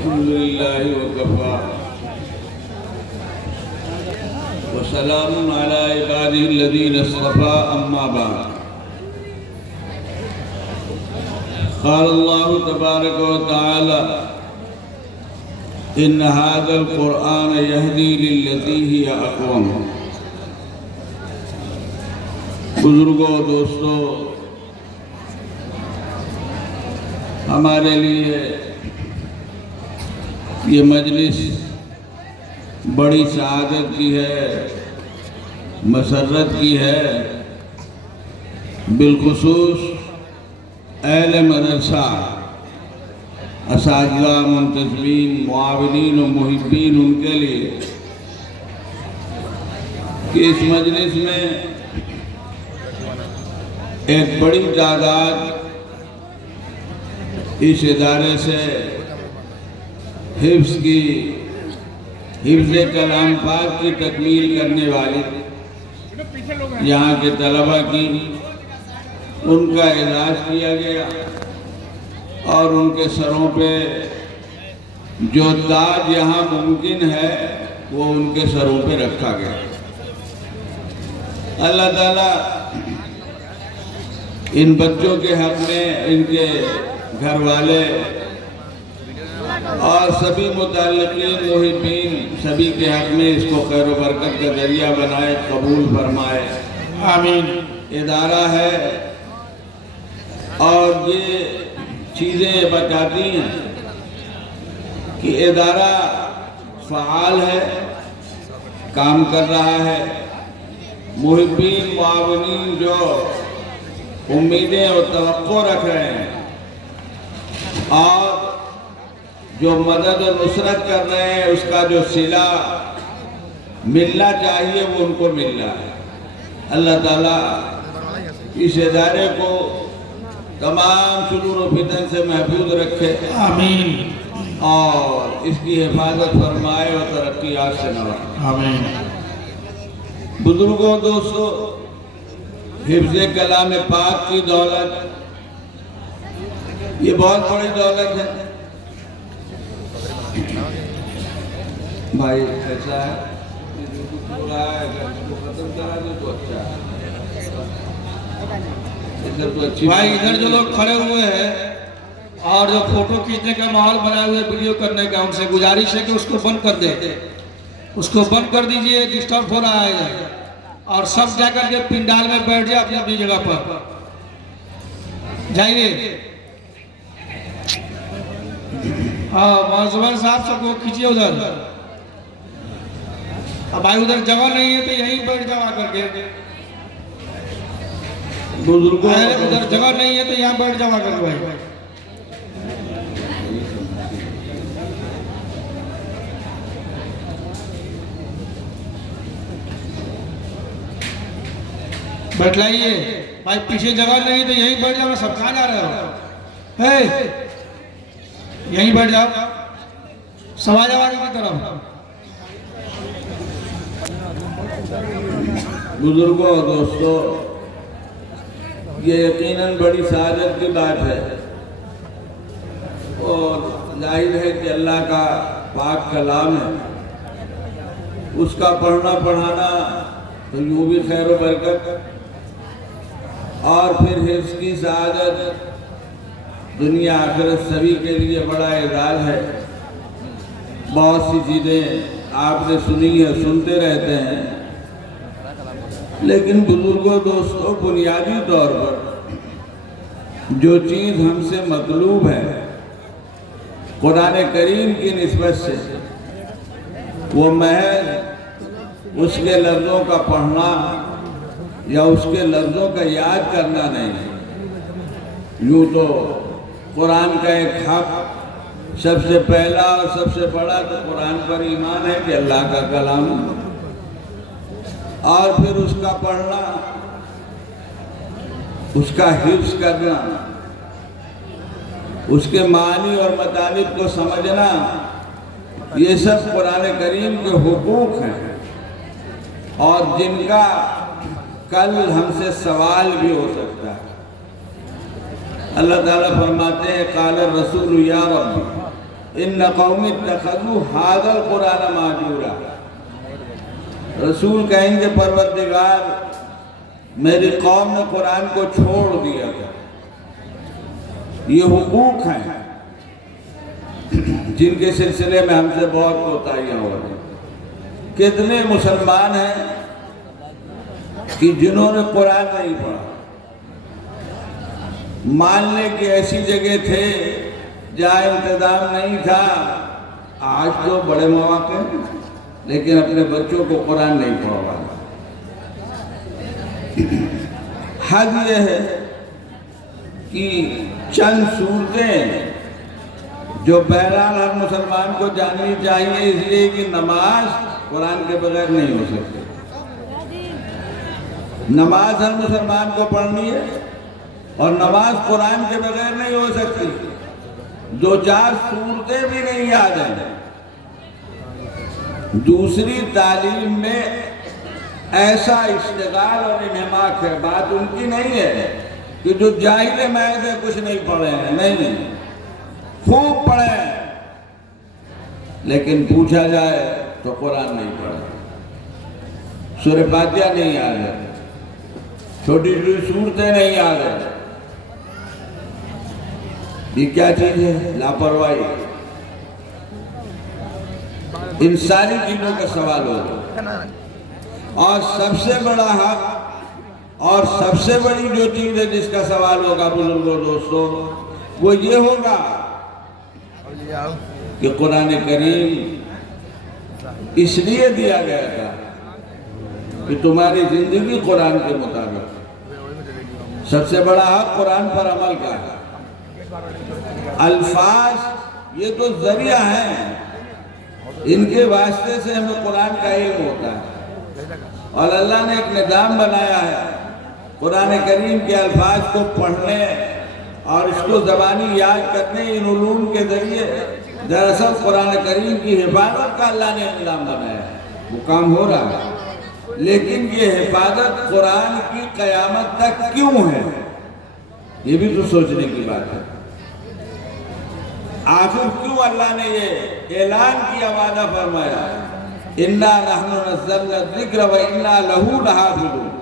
الحمد لله وكفى وسلام على عباده الذين اصطفى أما بعد قال الله تبارك وتعالى إن هذا القرآن يهدي للتي هي أقوم. بزرگوں دوستوں، ہمارے لیے یہ مجلس بڑی سعادت کی ہے، مسرت کی ہے. بالخصوص اہل مدرسہ، اساتذہ، منتظمین، معاونین و محبین، ان کے لیے کہ اس مجلس میں ایک بڑی تعداد اس ادارے سے حفظ کلام پاک کی تکمیل کرنے والی یہاں کے طلبہ کی، ان کا اعزاز کیا گیا اور ان کے سروں پہ جو تاج یہاں ممکن ہے وہ ان کے سروں پہ رکھا گیا. اللہ تعالیٰ ان بچوں کے حق میں، ان کے گھر والے اور سبھی متعلقین، محبین، سبھی کے حق میں اس کو خیر و برکت کا ذریعہ بنائے، قبول فرمائے. آمین. ادارہ ہے اور یہ چیزیں بتاتی ہیں کہ ادارہ فعال ہے، کام کر رہا ہے. محبین، معاونین جو امیدیں اور توقع رکھ رہے ہیں اور جو مدد و نصرت کر رہے ہیں، اس کا جو صلہ ملنا چاہیے وہ ان کو مل رہا ہے. اللہ تعالیٰ اس ادارے کو تمام شرور و فتن سے محفوظ رکھے. آمین. اور اس کی حفاظت فرمائے اور ترقیات سے نوازے. آمین. بزرگوں، دوستو، حفظ کلام پاک کی دولت یہ بہت بڑی دولت ہے. بھائی ایسا ہے ختم کرا دے تو اچھا ہے. بھائی ادھر جو لوگ کھڑے ہوئے ہیں اور جو فوٹو کھینچنے کا ماحول بنائے ہوئے، ویڈیو کرنے کا، ان سے گزارش ہے کہ اس کو بند کر دیں. اس کو بند کر دیجئے، ڈسٹرب ہو رہا ہے. اور سب جا کر کے پنڈال میں بیٹھ جائے اپنی اپنی جگہ پر. جائیے. ہاں معذور صاحب سب کو کھینچیے ادھر. اب بھائی ادھر جگہ نہیں ہے تو یہیں بیٹھ جاؤ آ کر کے. بزرگوں، ادھر جگہ نہیں ہے تو یہاں بیٹھ جاؤ آ کر کے. بھائی بیٹھ لائیے. بھائی پیچھے جگہ نہیں تو یہیں بیٹھ جاؤ. سب کہاں جا رہے ہو؟ یہیں بیٹھ جاؤ. سوال جواب کی طرف. بزرگوں، دوستو، یہ یقیناً بڑی سعادت کی بات ہے اور ظاہر ہے کہ اللہ کا پاک کلام ہے، اس کا پڑھنا پڑھانا تو یوں بھی خیر و برکت، اور پھر حفظ کی سعادت دنیا آخرت سبھی کے لیے بڑا اعزاز ہے. بہت سی چیزیں آپ نے سنی ہے، سنتے رہتے ہیں، لیکن بزرگوں، دوستوں، بنیادی طور پر جو چیز ہم سے مطلوب ہے قرآن کریم کی نسبت سے، وہ محض اس کے لفظوں کا پڑھنا یا اس کے لفظوں کا یاد کرنا نہیں ہے. یوں تو قرآن کا ایک حق سب سے پہلا اور سب سے بڑا تو قرآن پر ایمان ہے کہ اللہ کا کلام، اور پھر اس کا پڑھنا، اس کا حفظ کرنا، اس کے معنی اور مطالب کو سمجھنا، یہ سب قرآن کریم کے حقوق ہیں اور جن کا کل ہم سے سوال بھی ہو سکتا ہے. اللہ تعالیٰ فرماتے ہیں قال الرسول یا رب ان قوم اتخذوا هذا القرآن مہجورا، رسول کہیں گے پروردگار میری قوم نے قرآن کو چھوڑ دیا تھا۔ یہ حقوق ہیں جن کے سلسلے میں ہم سے بہت کوتاہیاں ہو رہی ہیں۔ کتنے مسلمان ہیں کہ جنہوں نے قرآن نہیں پڑھا، ماننے کی ایسی جگہ تھے جہاں انتظام نہیں تھا، آج تو بڑے مواقع ہیں لیکن اپنے بچوں کو قرآن نہیں پڑھوا۔ حد یہ ہے کہ چند صورتیں جو بہرحال ہر مسلمان کو جاننی چاہیے، اس لیے کہ نماز قرآن کے بغیر نہیں ہو سکتی۔ نماز ہر مسلمان کو پڑھنی ہے اور نماز قرآن کے بغیر نہیں ہو سکتی۔ دو چار صورتیں بھی نہیں یاد ہیں۔ دوسری تعلیم میں ایسا اشتغال اور انہماک ہے، بات ان کی نہیں ہے کہ جو جاہل محض ہے کچھ نہیں پڑھے ہیں، نہیں، خوب پڑھے ہیں لیکن پوچھا جائے تو قرآن نہیں پڑھا، سورہ فاتحہ نہیں یاد ہے، چھوٹی چھوٹی صورتیں نہیں یاد ہے۔ یہ کیا چیز ہے؟ لاپرواہی۔ ان ساری چیزوں کا سوال ہوگا، اور سب سے بڑا حق اور سب سے بڑی جو چیز ہے جس کا سوال ہوگا بزرگوں دوستوں، وہ یہ ہوگا کہ قرآن کریم اس لیے دیا گیا تھا کہ تمہاری زندگی قرآن کے مطابق۔ سب سے بڑا حق قرآن پر عمل کا ہے۔ الفاظ یہ تو ذریعہ ہیں، ان کے واسطے سے ہمیں قرآن کا علم ہوتا ہے، اور اللہ نے ایک نظام بنایا ہے قرآن کریم کے الفاظ کو پڑھنے اور اس کو زبانی یاد کرنے، ان علوم کے ذریعے دراصل قرآن کریم کی حفاظت کا اللہ نے نظام بنایا ہے، وہ کام ہو رہا ہے۔ لیکن یہ حفاظت قرآن کی قیامت تک کیوں ہے، یہ بھی تو سوچنے کی بات ہے۔ آخر کیوں اللہ نے یہ اعلان کیا، وعدہ فرمایا، اِنَّا نَحْنُ نَزَّلْنَا الذِّكْرَ وَإِنَّا لَهُ لَحَافِظُونَ،